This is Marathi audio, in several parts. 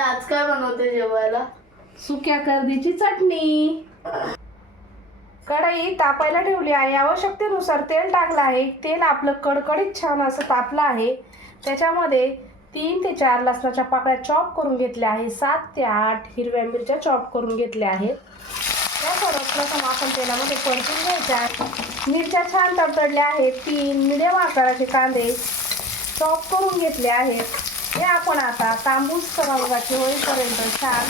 आज काय बनवते जेवायला? सुक्या कर्दीची चटणी। कढई तापायला ठेवली आहे। आवश्यकतेनुसार तेल टाकलं आहे। तेल आपलं कडकडीत छान असं तापलं आहे। त्याच्यामध्ये 3 ते 4 लसणाच्या पाकळ्या चॉप करून घेतल्या आहे। 7 ते 8 हिरव्या मिरच्या चॉप करून घेतल्या आहेत। या सर्व आपण तेलामध्ये परतून घ्यायच्या आहेत। मिरच्या छान तडतडल्या आहेत। 3 मिडियम आकाराचे कांदे चॉप करून घेतले आहेत। हे आपण आता तांबूस रंगाचे होईपर्यंत छान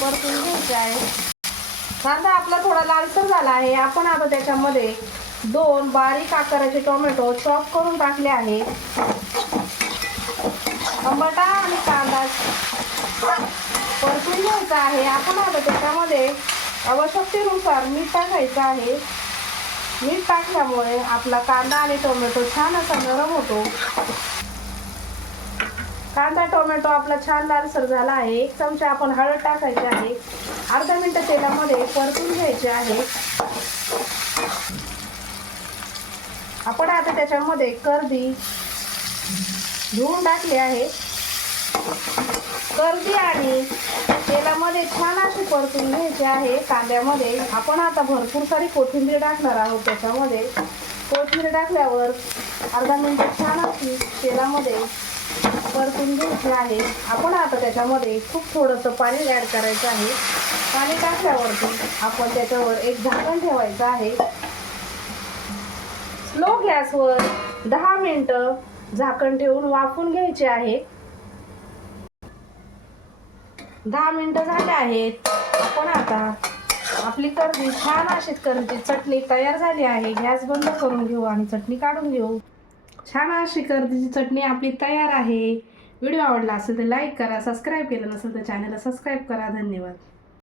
परतून घ्यायचे आहे। कांदा आपला थोडा लालसर झाला आहे। आपण आता त्याच्यामध्ये 2 बारीक आकाराचे टोमॅटो चॉप करून टाकले आहे। टमाटा आणि कांदा परतून घ्यायचा आहे। आपण आता त्याच्यामध्ये आवश्यकतेनुसार मीठ टाकायचं आहे। मीठ टाकल्यामुळे आपला कांदा आणि टोमॅटो छान असा नरम होतो। कांदा टोमॅटो आपला छान लालसर झाला आहे। 1 चमचा आपण हळद टाकायची आहे। अर्धा मिनिट तेलामध्ये परतून घ्यायचे आहे। आपण आता त्याच्यामध्ये कर्दी धुवून टाकली आहे। कर्दी आणि तेलामध्ये छान अशी परतून घ्यायची आहे। कांद्यामध्ये आपण आता भरपूर सारी कोथिंबीर टाकणार आहोत। त्याच्यामध्ये कोथिंबीर टाकल्यावर अर्धा मिनिट छान अशी तेलामध्ये परतून घ्यायची आहे। आपण आता त्याच्यामध्ये खूप थोडंसं पाणी ॲड करायचं आहे। पाणी टाकल्यावरती आपण त्याच्यावर एक झाकण ठेवायचं आहे। स्लो गॅसवर 10 मिनिटं झाकण ठेवून वाफवून घ्यायचे आहे। 10 मिनिटं झाले आहेत। आपण आता आपली कर्दी छान अशी कर्दीची चटणी तयार झाली आहे। गॅस बंद करून घेऊ आणि चटणी काढून घेऊ। छान अशी कर्दीची चटणी आपली तयार आहे। व्हिडिओ आवडला असेल तर लाईक करा, सबस्क्राईब केलं नसेल तर चॅनलला सबस्क्राईब करा। धन्यवाद।